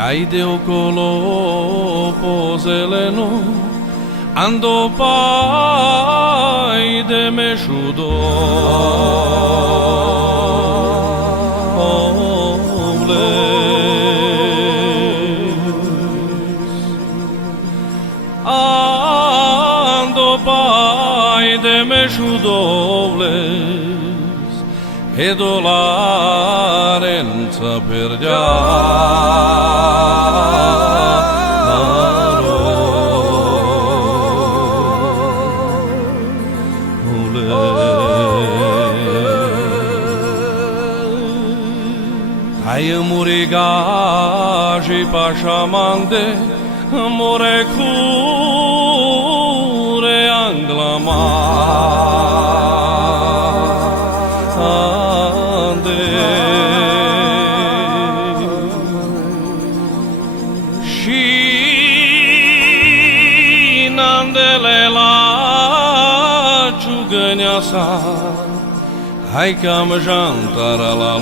Haide okolo pozeleno ando pai de meshudo ando pai de meshudobles e dolarenza per Ai murigaji pashamande more cure anglama ande shinandele la chuganyasa Hai cam jantara la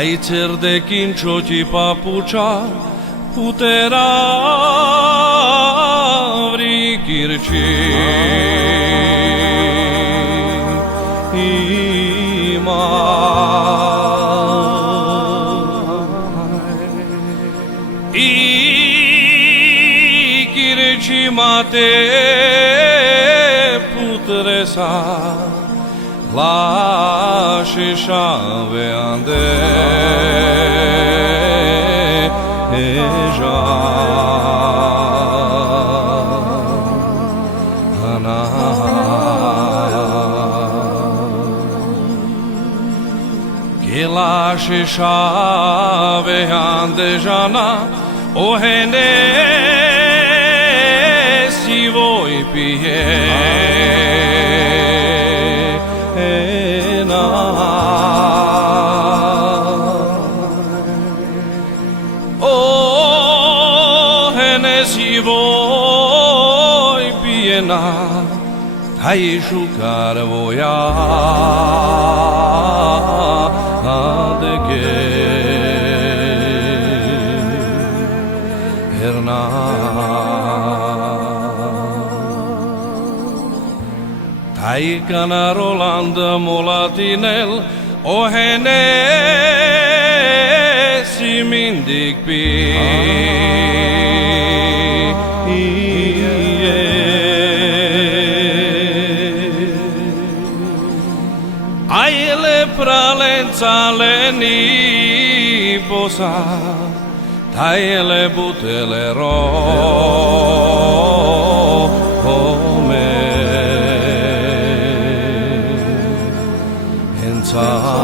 Dai cer de kinchoti papucha putera vrikirchi ima ikirchi mate putresa la shishave ande eja ana que la shishave ande jana o hene si voi pie si voi piena hai sciucar voia de che erna hai cana Rolanda molatinel o hene si mindig pi pralenza leni posa taile butele ro home enza